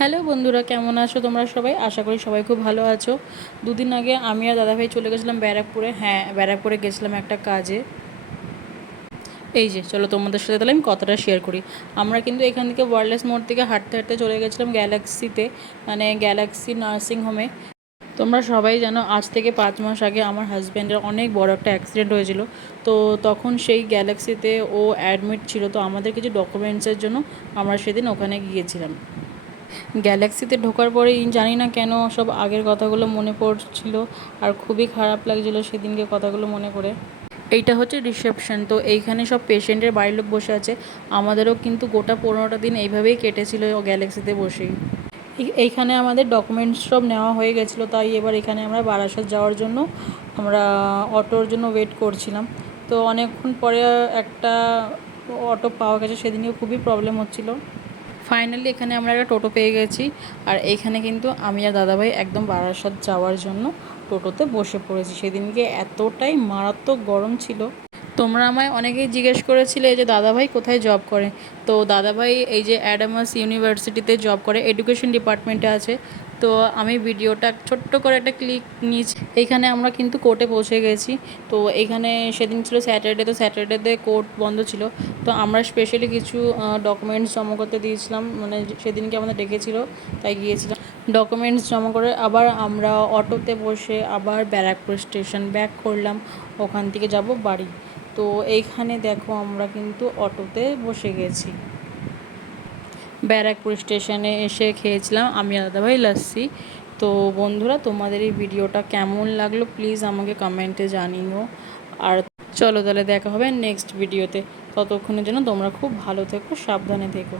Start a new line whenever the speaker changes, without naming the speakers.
Hello বন্ধুরা, কেমন আছো তোমরা সবাই? আশা করি সবাই খুব ভালো আছো। দুদিন আগে আমি আর দাদাভাই চলে গেছিলাম ব্যারাকপুরে। হ্যাঁ ব্যারাকপুরে গেছিলাম একটা কাজে। এই যে, চলো তোমাদের সাথে তাহলে আমি কথাটা শেয়ার করি। আমরা কিন্তু এখান থেকে ওয়ারলেস মোড় থেকে হাঁটতে হাঁটতে চলে গেছিলাম গ্যালাক্সিতে মানে গ্যালাক্সি নার্সিং হোমে তোমরা সবাই জানো, আজ থেকে পাঁচ মাস আগে আমার হাজব্যান্ডের অনেক বড় একটা অ্যাক্সিডেন্ট হয়েছিল। তো তখন সেই গ্যালাক্সিতে ও অ্যাডমিট ছিল, তো আমাদের কিছু ডকুমেন্টসের জন্য আমরা সেদিন ওখানে গিয়েছিলাম। গ্যালাক্সিতে ঢোকার পরে জানি না কেন সব আগের কথাগুলো মনে পড়ছিল আর খুবই খারাপ লাগছিল সেদিনকে কথাগুলো মনে করে এইটা হচ্ছে রিসেপশন তো এইখানে সব পেশেন্টের বাড়ির লোক বসে আছে। আমাদেরও কিন্তু গোটা পনেরোটা দিন এইভাবেই কেটেছিল গ্যালাক্সিতে বসেই। এইখানে আমাদের ডকুমেন্টস সব নেওয়া হয়ে গেছিল, তাই এবার এখানে আমরা বারাসাত যাওয়ার জন্য আমরা অটোর জন্য ওয়েট করছিলাম। তো অনেকক্ষণ পরে একটা অটো পাওয়া গেছে, সেদিনও খুবই প্রবলেম হচ্ছিল। ফাইনালি এখানে আমরা একটা টোটো পেয়ে গেছি। আর এখানে কিন্তু আমি আর দাদাভাই একদম বারাসাত যাওয়ার জন্য টোটোতে বসে পড়েছি। সেদিনকে এতটাই মারাত্মক গরম ছিল। তোমরা আমায় অনেকেই জিজ্ঞেস করেছিলে যে, দাদাভাই কোথায় জব করে? তো দাদাভাই এই যে অ্যাডামাস ইউনিভার্সিটিতে জব করে এডুকেশন ডিপার্টমেন্টে আছে। তো আমি ভিডিওটা ছোট্ট করে একটা ক্লিক নিয়েছি। এইখানে আমরা কিন্তু কোর্টে পৌঁছে গেছি। তো এইখানে সেদিন ছিল স্যাটারডে তো স্যাটারডেতে কোর্ট বন্ধ ছিল। তো আমরা স্পেশালি কিছু ডকুমেন্টস জমা করতে দিয়েছিলাম। মানে সেদিনকে আমাদের ডেকেছিল, তাই গিয়েছিলাম। ডকুমেন্টস জমা করে আবার আমরা অটোতে বসে আবার ব্যারাকপুর স্টেশন ব্যাক করলাম। ওখান থেকে যাব বাড়ি। তো এইখানে দেখো আমরা কিন্তু অটোতে বসে গেছি। ব্যারাকপুর স্টেশনে এসে খেয়েছিলাম। আমি দাদাভাই লাসি তো বন্ধুরা, তোমাদের এই ভিডিওটা কেমন লাগল প্লিজ আমাকে কমেন্টে জানিও। আর চলো তাহলে দেখা হবে নেক্সট ভিডিওতে। ততক্ষণের জন্য তোমরা খুব ভালো থেকো, সাবধানে থেকো।